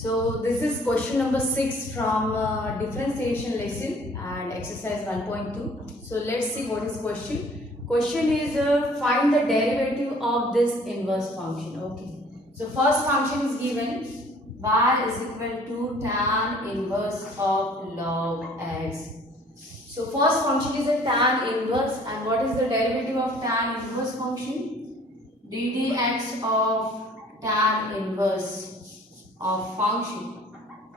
So this is question number 6 from differentiation lesson and exercise 1.2. So let's see what is question. Question is find the derivative of this inverse function. Okay. So first function is given y is equal to tan inverse of log x. So first function is a tan inverse, and what is the derivative of tan inverse function? ddx of tan inverse of function.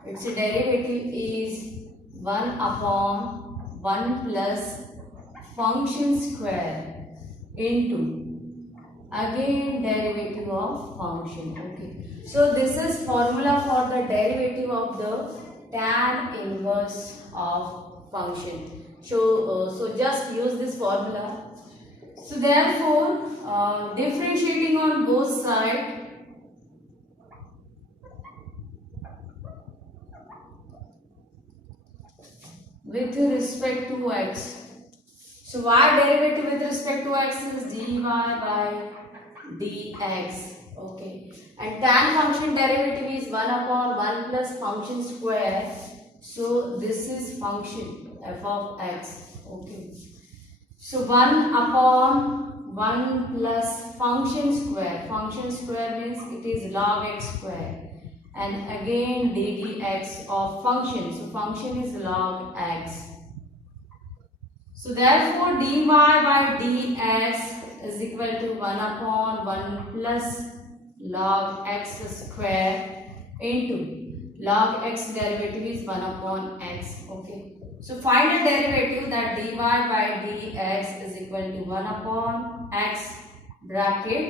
Its derivative is 1 upon 1 plus function square into again derivative of function. Okay. So this is formula for the derivative of the tan inverse of function. So just use this formula. So therefore, differentiating on both sides, with respect to x. So y derivative with respect to x is dy by dx. Okay. And tan function derivative is 1 upon 1 plus function square. So this is function f of x. Okay. So 1 upon 1 plus function square. Function square means it is log x square. And again ddx of function. So function is log x. So therefore dy by dx is equal to 1 upon 1 plus log x square into log x derivative is 1 upon x. Okay. So find a derivative that dy by dx is equal to 1 upon x bracket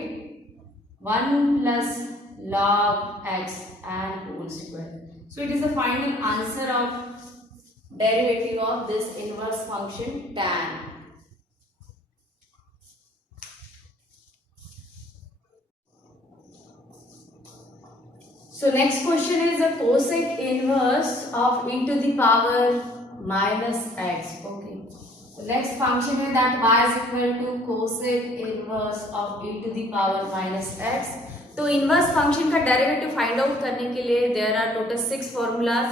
1 plus log x and whole square. So it is the final answer of derivative of this inverse function tan. So next question is a cosec inverse of e to the power minus x. Okay. So next function is that y is equal to cosec inverse of e to the power minus x. तो inverse function का derivative find out करने के लिए there are total 6 formulas.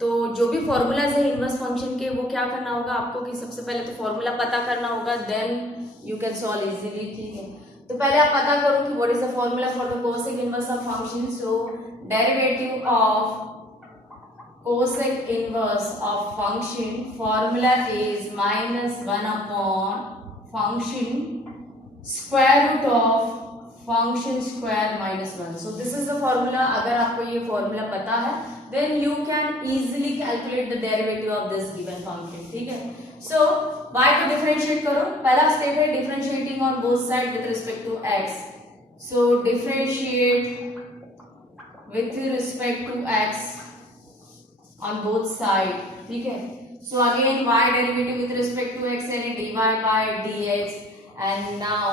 तो जो भी formulas है inverse function के वो क्या करना होगा आपको कि सबसे पहले तो फॉर्मूला पता करना होगा, then you can solve easily. ठीक है. तो पहले आप पता करो कि what is the formula for the cosec inverse of function. So derivative of cosec inverse of function formula is -1 upon function square root of function square minus 1. So this is the formula. अगर आपको ये formula पता है then you can easily calculate the derivative of this given function. ठीक है. So y को differentiate करो. पहला step है differentiating on both sides with respect to x. So differentiate with respect to x on both sides. ठीक है. So again y derivative with respect to x and dy by dx, and now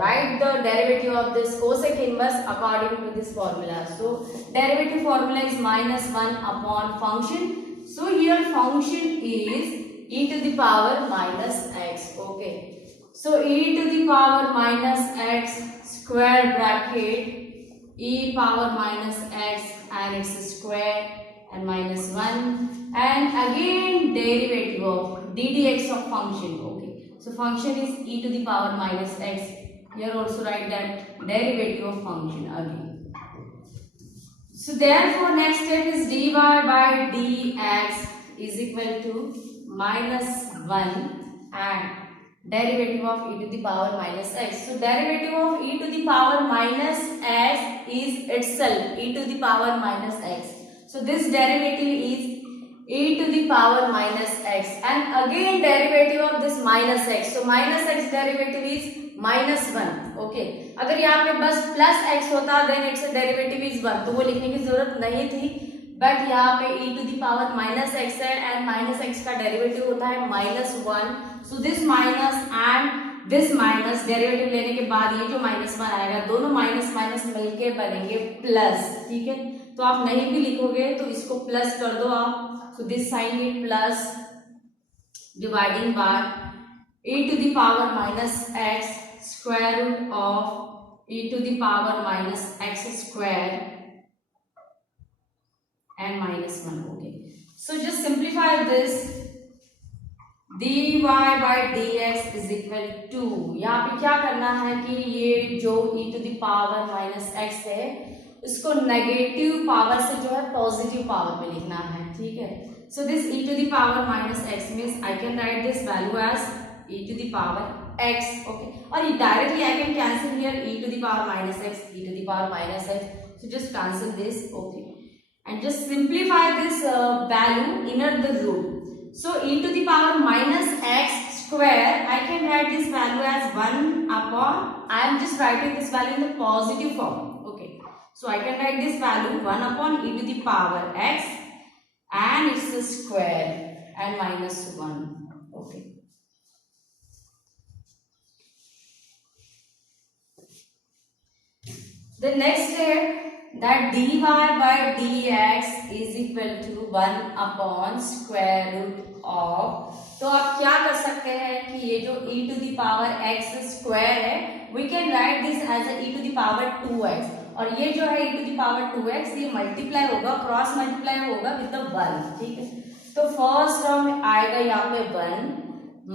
write the derivative of this cosec inverse according to this formula. So derivative formula is -1 upon function. So here function is e to the power minus x. Okay. So e to the power minus x square bracket e power minus x and its square and minus 1, and again derivative of ddx of function. Okay. So function is e to the power minus x. Here also write that derivative of function again. So therefore next step is dy by dx is equal to -1 and derivative of e to the power minus x. So derivative of e to the power minus x is itself e to the power minus x. So this derivative is e to the power minus x, and again derivative of this minus x. So minus x derivative is -1. Okay. अगर यहाँ पे बस plus x होता then it's derivative is 1, तो वो लिखने की जरूरत नहीं थी. बट यहाँ पे e to the power minus x है एंड माइनस एक्स का डेरिवेटिव होता है -1. So this minus and this minus derivative लेने के बाद ये जो -1 आएगा, दोनों माइनस माइनस मिलके बनेंगे प्लस. ठीक है. तो आप नहीं भी लिखोगे तो इसको प्लस कर दो आप. So this sign is plus dividing by e to the power minus x square root of e to the power minus x square and minus 1. Okay, so just simplify this. dy by dx is equal to, यहाँ पे क्या करना है कि ये जो e to the power minus x है उसको नेगेटिव पावर से जो है पॉजिटिव पावर में लिखना है, ठीक है। So this e to the power minus x means I can write this value as e to the power x, okay, और directly I can cancel here e to the power minus x, e to the power minus x, so just cancel this, okay, and just simplify this value inner the root. So e to the power minus x square, I can write this value as 1 upon, I am just writing this value in the positive form, okay. So I can write this value 1 upon e to the power x and it's a square and minus 1, okay. The next step, that dy by dx is equal to 1 upon square root of, तो आप क्या कर सकते हैं कि ये जो e to the power x square है we can write this as a e to the power 2x, और ये जो है e to the power 2x ये मल्टीप्लाई होगा, क्रॉस मल्टीप्लाई होगा विद द 1, ठीक है। तो फर्स्ट टर्म आएगा यहाँ पे 1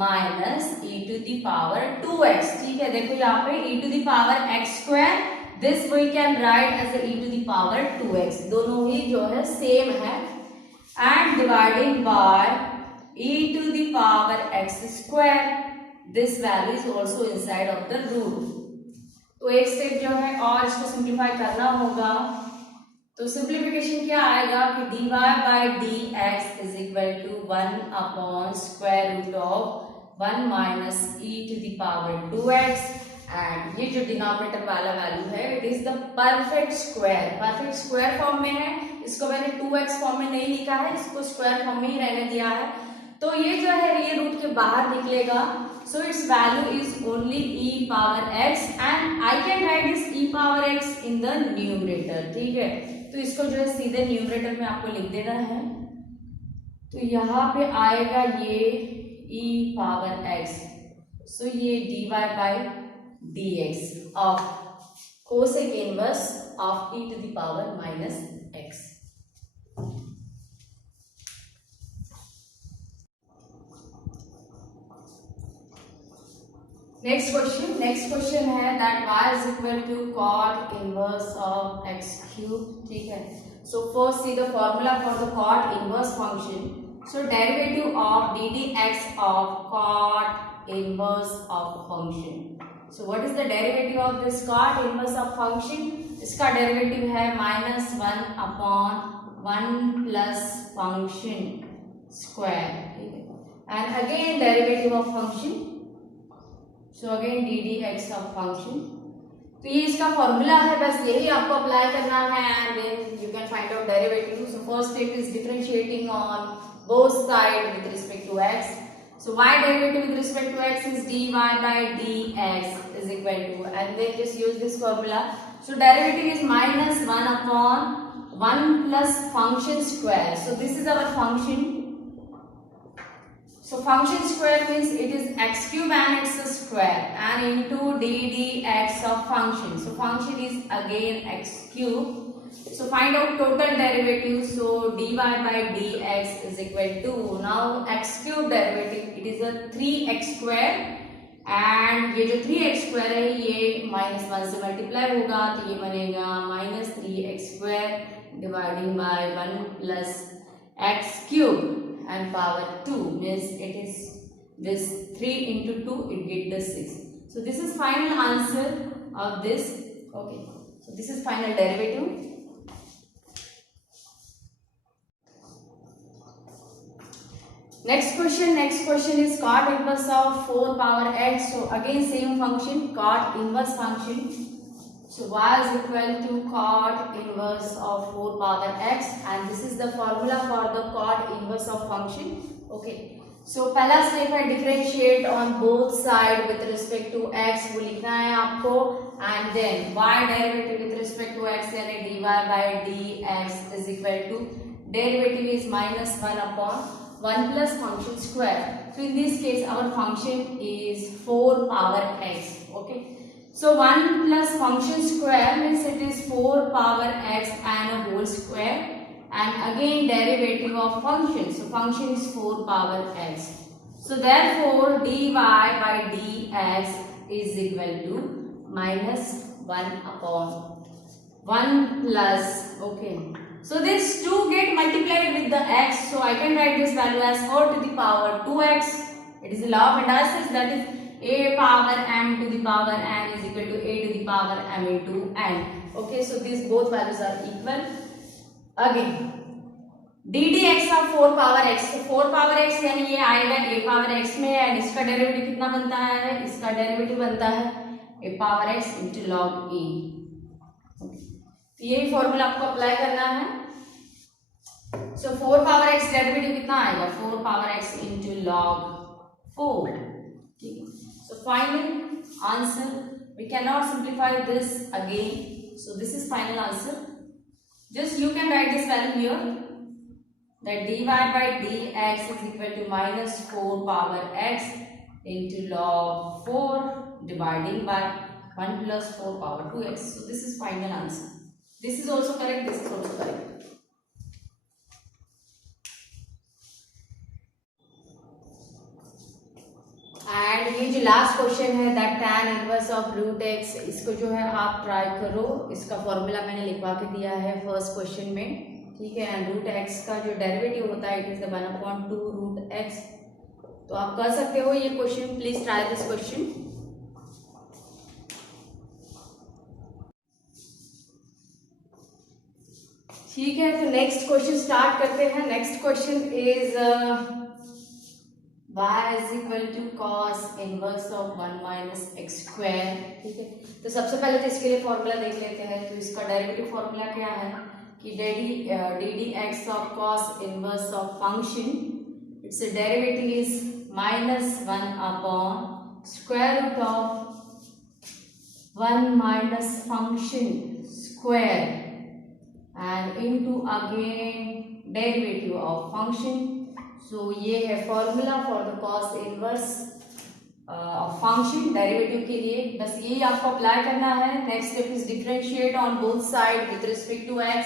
minus e to the power 2x, ठीक है। देखो यहाँ पे e to the power x square, this we can write as a e to the power 2x, दोनों ही जो है सेम है, and dividing by e to the power x square, this value is also inside of the root। तो एक step जो है और इसको सिंप्लीफाई करना होगा, तो सिंप्लीफिकेशन क्या आएगा कि dy by dx is equal to 1 upon square root of 1 minus e to the power 2x, and ये जो डिनोमिनेटर वाला वैल्यू है it is the perfect square form में है, इसको मैंने 2x फॉर्म में नहीं लिखा है, इसको स्क्वायर फॉर्म में ही रहने दिया है, तो ये जो है ये रूट के बाहर निकलेगा, so it's value is only e power x and I can write this e power x in the numerator, ठीक है। तो इसको जो है सीधे न्यूमरेटर में आपको लिख देना है, तो यहाँ पे आएगा ये e पावर x, सो ये dy by dx of cosec inverse of e to the power minus x. Next question है that y is equal to cot inverse of x cube, ठीक है। So first see the formula for the cot inverse function. So derivative of ddx of cot inverse of function. So what is the derivative of this cot inverse of function? इसका derivative है -1 upon 1 plus function square, ठीक है, and again derivative of function, so again ddx of function। तो ये इसका formula है, बस यही आपको अप्लाई करना है and then you can find out derivative। So first step is differentiating on both sides with respect to x। So y derivative with respect to x is dy by dx is equal to, and then just use this formula। So derivative is -1 upon 1 plus function square, so this is our function, so function square means it is x cube and it's a square and into ddx of function, so function is again x cube, so find out total derivative, so dy by dx is equal to, now x cube derivative it is a 3x square and ये जो 3x square है ये -1 से multiply होगा, तो ये बनेगा -3x square dividing by 1 plus x cube and power 2 means it is this 3 into 2 it get the 6, so this is final answer of this, okay, so this is final derivative। Next question is cot inverse of 4 power x, so again same function, cot inverse function, so y is equal to cot inverse of 4 power x and this is the formula for the cot inverse of function, okay। So पहला step है differentiate on both side with respect to x, वो लिखना है आपको, and then y derivative with respect to x यानी dy by dx is equal to derivative is -1 upon 1 plus function square, so in this case our function is 4 power x, okay। So 1 plus function square means it is 4 power x and a whole square and again derivative of function. So function is 4 power x. So therefore dy by dx is equal to minus 1 upon 1 plus, okay. So this 2 get multiplied with the x, so I can write this value as 4 to the power 2x. It is the law of indices, that is a power m to the power n is equal to a to the power m into n. Okay, so these both values are equal. Again ddx of 4 power x, तो 4 power x यानी ये आएगा a power x में, and इसका derivative कितना बनता है, इसका डेरिवेटिव बनता है a power x into log a. तो यही फॉर्मूला आपको अप्लाई करना है. सो 4 पावर x डेरिवेटिव कितना आएगा, 4 पावर x into log 4. ठीक है. So final answer, we cannot simplify this again. So this is final answer. Just you can write this value here, that dy by dx is equal to minus 4 power x into log 4 dividing by 1 plus 4 power 2x. So this is final answer. This is also correct, this is also correct. And ये जो last question है, that tan inverse of root x, इसको जो है आप try करो. इसका formula मैंने लिखवा के दिया है फर्स्ट क्वेश्चन में. ठीक है. एंड रूट x का जो डेरिवेटिव होता है, इट इज 1/2 रूट x. तो आप कर सकते हो ये question. Please try this question. ठीक है. तो नेक्स्ट क्वेश्चन स्टार्ट करते हैं. Next question is y is equal to cos inverse of 1 minus x square. ठीक है. तो सबसे पहले तो इसके लिए फॉर्मूला देख लेते हैं. तो इसका डेरिवेटिव फॉर्मूला क्या है कि ddx of cos inverse of function, its derivative is minus 1 upon square root of 1 minus function square and into again derivative of function. So ये है formula for the cos inverse of function, derivative के लिए. बस यही आपको apply करना है. Next step is differentiate on both side with respect to x.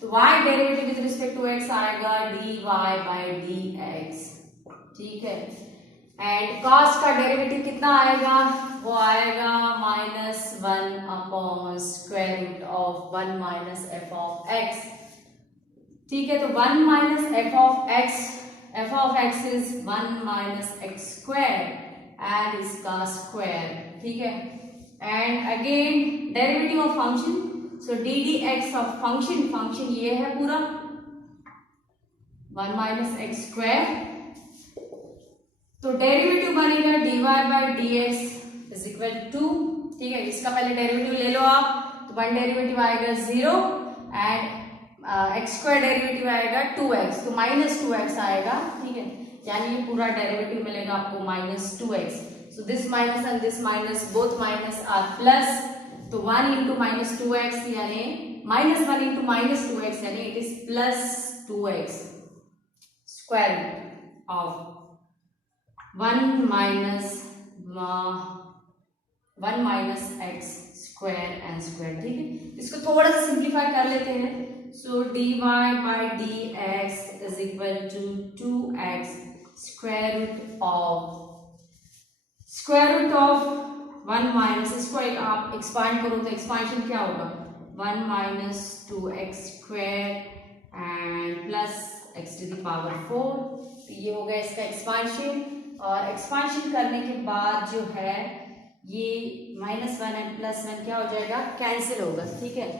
तो y derivative with respect to x आएगा dy by dx. ठीक है. एंड cos का डेरिवेटिव कितना आएगा, वो आएगा -1 upon square root of 1 minus f of x. ठीक है. तो 1 minus f of x is 1 minus x square and इसका square. ठीक है. and again derivative of function, so ddx of function ये है पूरा 1 minus x square. तो डेरिवेटिव बनेगा dy by dx is equal to, ठीक है. इसका पहले डेरिवेटिव ले लो आप. तो 1 डेरिवेटिव आएगा 0 एंड एक्स स्क्वायर डेरिवेटिव आएगा 2x, तो -2x आएगा. ठीक है. यानी ये पूरा डेरिवेटिव मिलेगा आपको -2x. So this minus and this minus, both minus are plus. तो 1 into -2x यानी -1 into -2x यानी it is +2x square of 1 minus x square and square. ठीक है. इसको थोड़ा सा सिंप्लीफाई कर लेते हैं. So dy by dx is equal to 2x square root of 1 minus, इसको आप एक्सपांड करो तो एक्सपांशन क्या होगा, 1 minus 2x square and plus x to the power 4. तो ये हो गया इसका एक्सपांशन. और एक्सपांशन करने के बाद जो है ये -1 एंड +1 क्या हो जाएगा, कैंसिल होगा. ठीक है.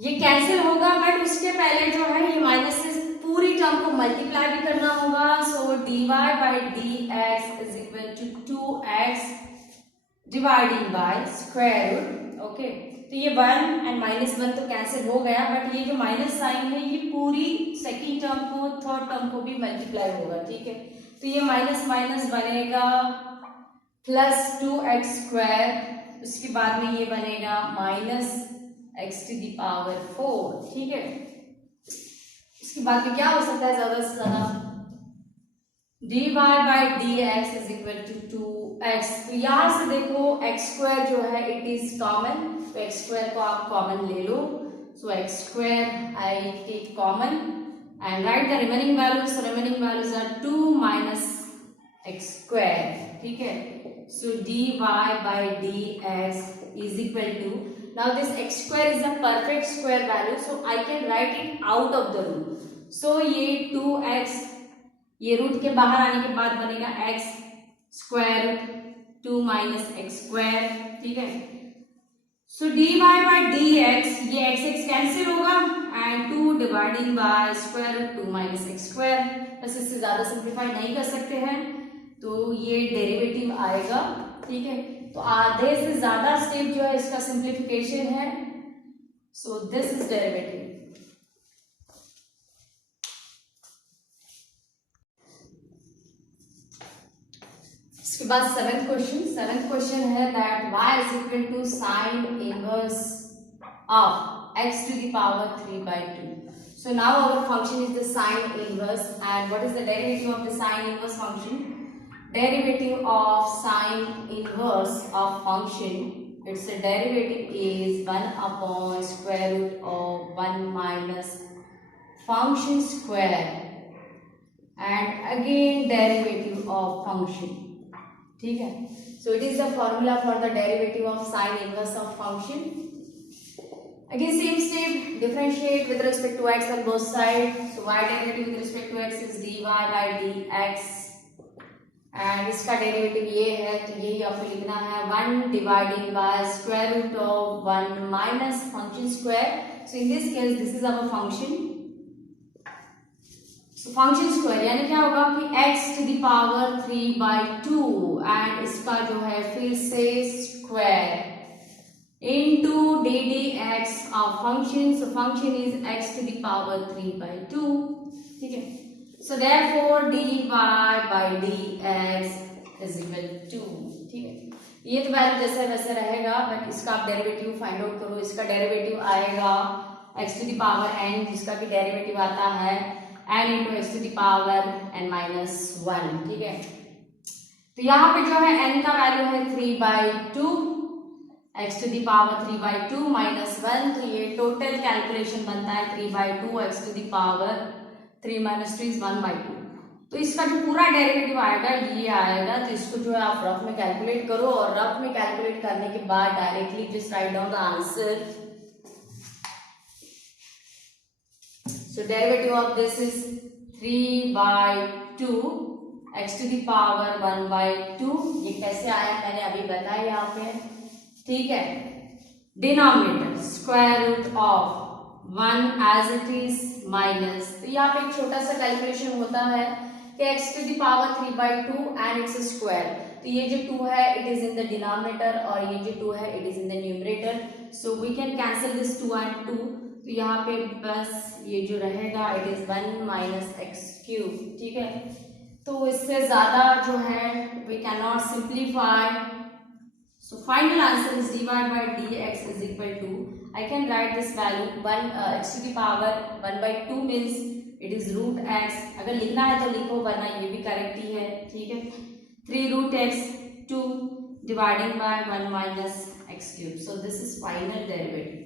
ये कैंसिल होगा, बट उसके पहले जो है ये माइनस से पूरी टर्म को मल्टीप्लाई भी करना होगा. सो dy by dx is equal to 2x dividing by square root. Okay. तो ये 1 एंड -1 तो कैंसिल हो गया, बट ये जो माइनस साइन है ये पूरी सेकेंड टर्म को, थर्ड टर्म को भी मल्टीप्लाई होगा. ठीक है. तो ये माइनस माइनस बनेगा +2x स्क्वायर. उसके बाद में ये बनेगा -x to the power 4. ठीक है. इसके बाद में क्या हो सकता है, ज्यादा से ज्यादा dy by D X is equal to 2x। तो यहां से देखो एक्स स्क्वायर जो है इट इज कॉमन, तो एक्स स्क्वायर को आप कॉमन ले लो। So X square I take common and write the remaining values. Remaining values are 2 minus x square, ठीक है। So dy by D X is equal to, now this X square is a perfect square value, so I can right it out of the root. So ये 2x, ये root के बाहर आने के बाद बनेगा x square root 2 minus x square, ठीक है। So dy by D x, ये एक्स एक्स कैंसिल होगा and 2 dividing by square root 2 minus x square. बस इससे ज्यादा सिंप्लीफाई नहीं कर सकते हैं, तो ये डेरिवेटिव आएगा, ठीक है। तो आधे से ज्यादा स्टेप जो है इसका सिंप्लीफिकेशन है। So this is derivative. इसके बाद सेवेंथ क्वेश्चन है that y is equal to sine inverse of x to the power 3/2। So now our function is the sine inverse and what is the derivative of the sine inverse function? Derivative of sine inverse of function, its derivative is 1 upon square root of 1 minus function square and again derivative of function, ठीक है। So it is the formula for the derivative of sine inverse of function. Again same step, differentiate with respect to x on both sides. So y derivative with respect to x is dy by dx and इसका derivative ये है, तो यही आपको लिखना है 1 dividing by square root of 1 minus function square. So in this case this is our function. So function square यानी क्या होगा कि x to the power 3/2 and इसका जो है फिर से square into d d x of function. So function is x to the power 3/2, ठीक है। So therefore dy by dx is equal to, ठीक है। ये तो वैल्यू जैसे वैसे रहेगा, बट इसका आप डेरिवेटिव फाइंड आउट करो। इसका डेरिवेटिव आएगा x to the power n, जिसका भी डेरिवेटिव आता है n into x to the power n minus 1, ठीक है। तो यहाँ पे जो है n का वैल्यू है 3/2, x to the power 3/2 minus 1, तो ये टोटल कैलकुलेशन बनता है 3/2 x to the power 3 minus 2 is 1/2। तो इसका जो पूरा डेरिवेटिव आएगा ये आएगा, तो इसको जो है आप रफ में कैलकुलेट करो और रफ में कैलकुलेट करने के बाद directly just write down the answer. So derivative of this is 3/2 x to the power 1/2। ये कैसे आया मैंने अभी बताया यहाँ पे, ठीक है। Denominator square root of 1 as it is minus, तो यहाँ पे एक छोटा सा कैलकुलेशन होता है कि x to the power 3/2 and its square. तो ये जो 2 है it is in the denominator और ये जो 2 है it is in the numerator. So we can cancel this 2 and 2, तो यहाँ पे बस ये जो रहेगा it is 1 minus x cube, ठीक है। तो इससे ज्यादा जो है we can not simplify. So final answer is dy by dx is equal to, I can write this value 1 x to the power 1/2 means it is root x। अगर लिखना है तो लिखो, वरना ये भी करेक्ट ही है, ठीक है। 3 root x 2 dividing by 1 minus x cube। So this is final derivative।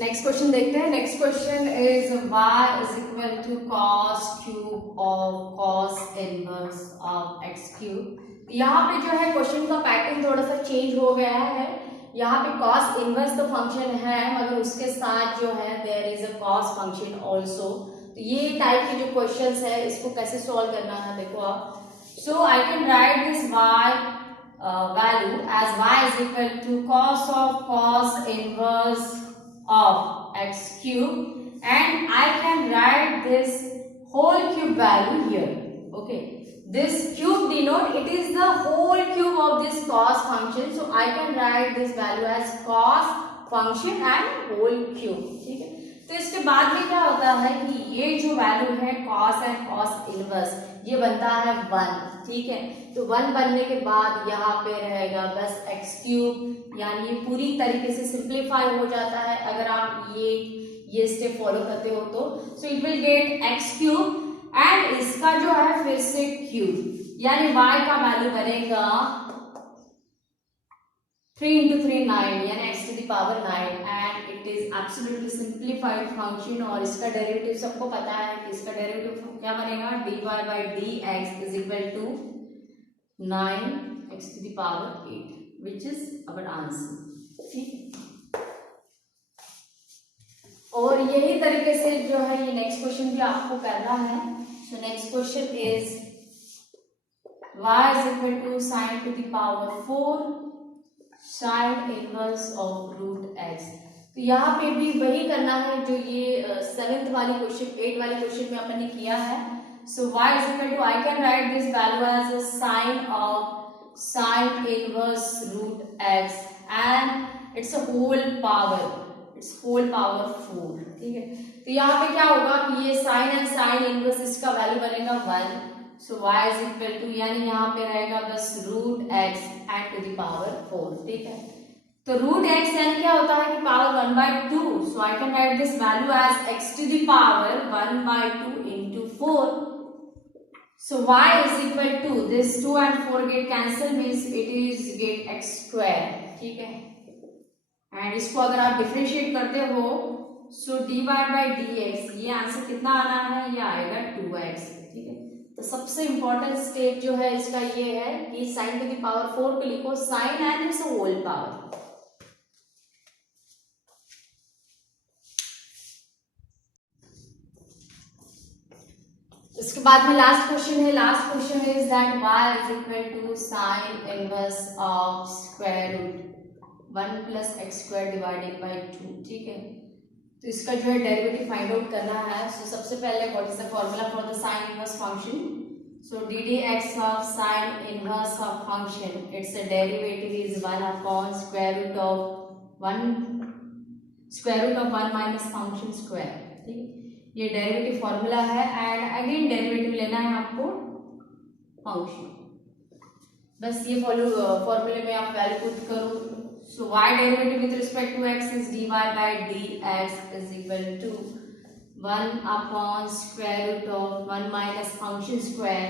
Next question देखते हैं। Next question is y is equal to cos cube of cos inverse of x cube। यहाँ पे जो है क्वेश्चन का पैटर्न थोड़ा सा change हो गया है। यहाँ पे cos इनवर्स तो फंक्शन है, मगर उसके साथ जो है there is a cos function also. तो ये टाइप के जो क्वेश्चंस है इसको कैसे सॉल्व करना है देखो आप। So I can write this y value as y is equal to cos of cos inverse of x cube and I can write this whole cube value here, okay। This cube denote it is the whole cube of this cos function, so I can write this value as cos function and whole cube, ठीक है। तो इसके बाद में क्या होता है कि ये जो वैल्यू है कॉस एंड कॉस इनवर्स ये बनता है 1, ठीक है। तो 1 बनने के बाद यहाँ पे रहेगा बस x क्यूब, यानी ये पूरी तरीके से सिंप्लीफाई हो जाता है अगर आप ये स्टेप फॉलो करते हो तो। So it will gate x cube and इसका जो है फिर से क्यूब, यानी y का वैल्यू बनेगा 3 into 3 9, यानी x to the power 9 and it is absolutely simplified function। और इसका डेरिवेटिव सबको पता है कि इसका डेरिवेटिव क्या बनेगा, dy by dx is equal to 9x to the power 8 which is our answer, ठीक। और यही तरीके से जो है ये नेक्स्ट क्वेश्चन भी आपको करना है। So next question is y is equal to sin to the power 4 sin inverse of root x। तो यहाँ पे भी वही करना है जो ये 7th वाली क्वेश्चन 8 वाली क्वेश्चन में अपन ने किया है। सो y is equal to, I can write this value as a sine of sin inverse root x and it's a whole power 4, ठीक है। तो यहाँ पे क्या होगा कि ये sin एंड sin इनवर्स इसका वैल्यू बनेगा 1। सो y is equal to, यानी यहाँ पे रहेगा बस root x and to the power 4, ठीक है। तो रूट x यानी क्या होता है कि power 1/2, so I can write this value as x to the power 1/2 into 4। सो y is equal to this 2 and 4 get cancel means it is get x square, ठीक है। एंड इसको अगर आप डिफरेंशिएट करते हो सो dy by dx ये answer कितना आना है, ये आएगा 2x, ठीक है। तो सबसे इंपॉर्टेंट स्टेप जो है इसका ये है कि साइन टू द पावर 4 को लिखो sine and its whole power. इसके बाद में लास्ट क्वेश्चन है। Last question is that y is equal to sin inverse of square root 1 plus x square divided by 2, ठीक है। तो इसका जो है डेरिवेटिव फाइंड आउट करना है। सो सबसे पहले what is the formula for the sine inverse function. So d d x of sine inverse of function its a derivative is 1 upon square root of 1 minus function square, ठीक है। ये derivative formula है and again derivative लेना है आपको function. बस ये फॉर्मूले में आप वैल्यू पुट करो। So y derivative with respect to x is dy by dx is equal to 1 upon square root of 1 minus function square।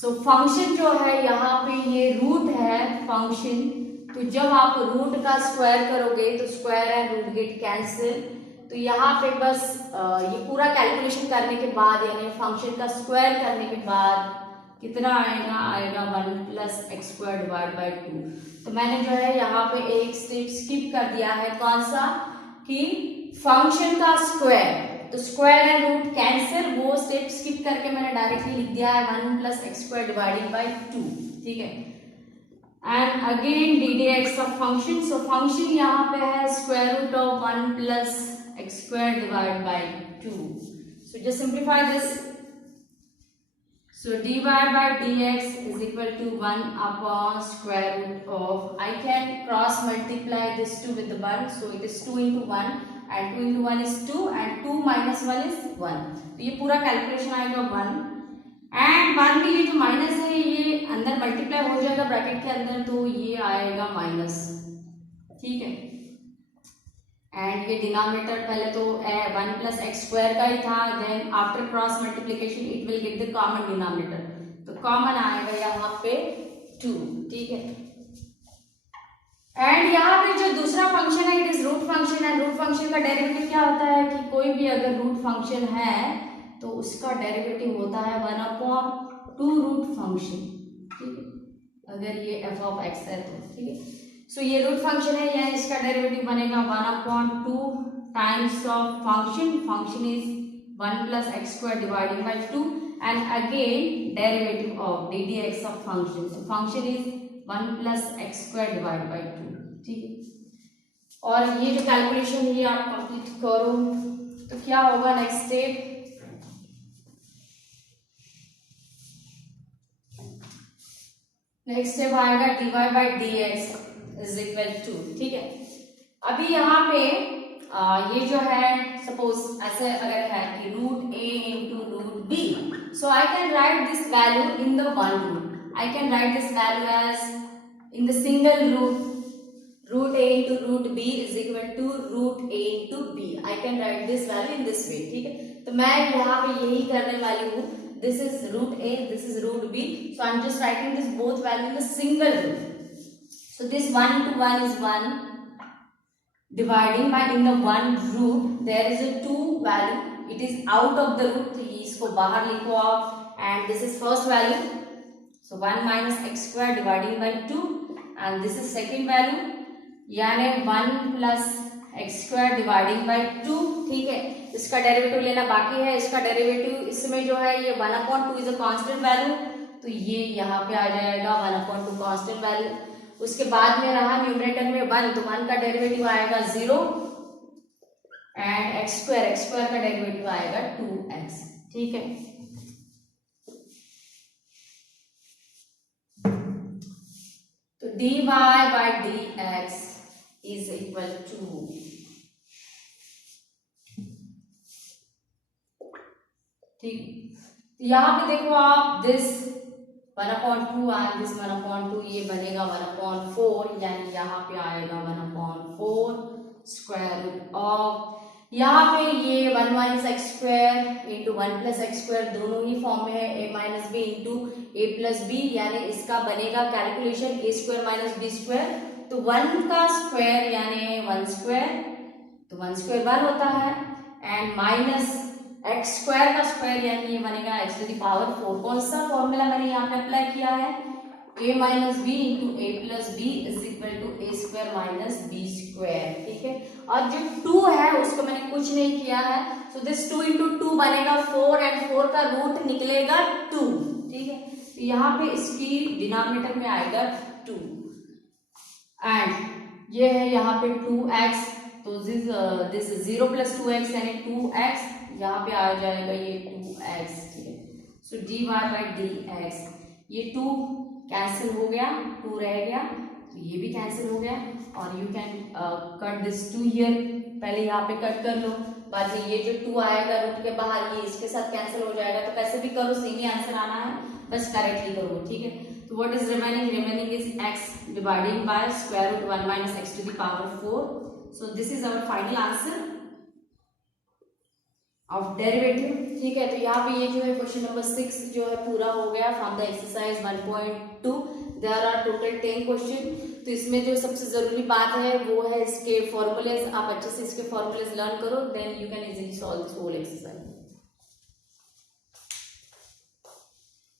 So function जो है यहाँ पे ये रूट है फंक्शन, तो जब आप रूट का स्क्वायर करोगे तो square and root get cancel. तो यहाँ पे बस ये पूरा कैलकुलेशन करने के बाद यानी फंक्शन का स्क्वायर करने के बाद कितना आएगा 1 plus x square divide by 2। तो मैंने जो है यहाँ पे एक स्टेप स्किप कर दिया है, कौन सा, कि फंक्शन का स्क्वायर, तो स्क्वायर एंड रूट कैंसिल, वो स्टेप स्किप करके मैंने डायरेक्टली लिख दिया है 1 plus x square divided by 2, ठीक है। And again d d x of function. So function यहाँ पे है square root of 1 plus x square divide by 2। So just simplify this. So dy by dx is equal to 1 upon square root of, I can cross multiply this 2 with the 1, so it is 2 into 1 and 2 into 1 is 2 and 2 minus 1 is 1। तो ये पूरा calculation आएगा 1 and बाद में ये जो minus है ये अंदर मल्टीप्लाई हो जाएगा ब्रैकेट के अंदर, तो ये आएगा माइनस, ठीक है। एंड ये डिनोमिनेटर पहले तो 1 प्लस एक्स स्क्वायर का ही था, then after cross multiplication it will get the common denominator, तो कॉमन आएगा यहाँ पे 2, ठीक है। एंड यहाँ पे जो दूसरा फंक्शन है it is root function and root function का डेरिवेटिव क्या होता है कि कोई भी अगर रूट फंक्शन है तो उसका डेरिवेटिव होता है 1 अपॉन 2 रूट फंक्शन, ठीक है, अगर ये f ऑफ x है तो, ठीक है। सो ये रूट फंक्शन है, यानी इसका डेरिवेटिव बनेगा 1 upon 2 times of function is 1 plus x square divided by 2 and again derivative of D d x of function. So function is 1 plus x square divide by 2, ठीक है। और ये जो कैलकुलेशन ये आप कंप्लीट करो तो क्या होगा नेक्स्ट स्टेप, नेक्स्ट स्टेप आएगा dy by dx is equal to, ठीक है। अभी यहाँ पे ये जो है सपोज ऐसे अगर है कि root a into root b, so I can write this value in the one root. I can write this value as in the single root a into root b is equal to root a into b. I can write this value in this way. ठीक है, तो मैं यहाँ पे यही करने वाली हूँ. This is root a, this is root b. So I'm just writing this both value in the single root. So this 1 into 1 is 1. Dividing by in the one root there is a 2 value. It is out of the root. तो इसको बाहर लिखो आप. And this is first value. So 1 minus x square dividing by 2. And this is second value. यानी 1 plus x square dividing by 2. ठीक है, इसका derivative लेना बाकी है. इसका डेरिवेटिव इसमें जो है ये 1/2 इज अ कांस्टेंट वैल्यू, तो ये यहाँ पे आ जाएगा 1/2 कांस्टेंट वैल्यू. उसके बाद में रहा न्यूमरेटर में 1, तो 1 का डेरिवेटिव आएगा 0 एंड एक्स स्क्वायर का डेरिवेटिव आएगा 2x. ठीक है, तो dy by dx is equal to ठीक. यहाँ पे देखो आप दिस 1/2 एंड दिस 1/2 ये बनेगा 1/4, यानी यहाँ पे आएगा 1/4 स्क्वायर रूट ऑफ. यहाँ पे ये 1 minus x square into 1 plus x square दोनों ही फॉर्म में है. a minus b into a plus b, यानी इसका बनेगा calculation a square minus b square. तो 1 का स्क्वायर यानी 1 स्क्वायर, तो 1 स्क्वायर 1 होता है. एंड माइनस एक्स स्क्वायर का स्क्वायर यानी ये बनेगा x टू द पावर 4. कौन सा फॉर्मूला मैंने यहाँ पे अप्लाई किया है? a minus b into a plus b is equal to a square minus b square. ठीक है, और जो 2 है उसको मैंने कुछ नहीं किया है. सो दिस 2 इंटू 2 बनेगा 4 एंड 4 का रूट निकलेगा 2. ठीक है, तो यहाँ पे इसकी डिनोमिनेटर में आएगा 2 एंड ये है यहाँ पे 2x. तो दिस 0 प्लस 2x यानी 2x, यहाँ पे आ जाएगा ये 2x. ठीक है, सो dy बाय dx, ये 2 कैंसिल हो गया, 2 रह गया, तो ये भी कैंसिल हो गया. और you can cut this 2 here. पहले यहाँ पे कट कर लो, बाद में ये जो 2 आएगा रूट के बाहर ये इसके साथ कैंसिल हो जाएगा. तो कैसे भी करो सेम ही आंसर आना है, बस करेक्टली करो. ठीक है, तो what is remaining is x dividing by square root 1 minus x to the power 4. So this is our final answer of derivative. ठीक है, तो यहाँ पे ये जो है क्वेश्चन नंबर 6 जो है पूरा हो गया from the exercise 1.2. There are total 10 question. तो इसमें जो सबसे जरूरी बात है वो है इसके फॉर्मूलेज. आप अच्छे से इसके फॉर्मूलेज लर्न करो, then you can easily solve this whole exercise.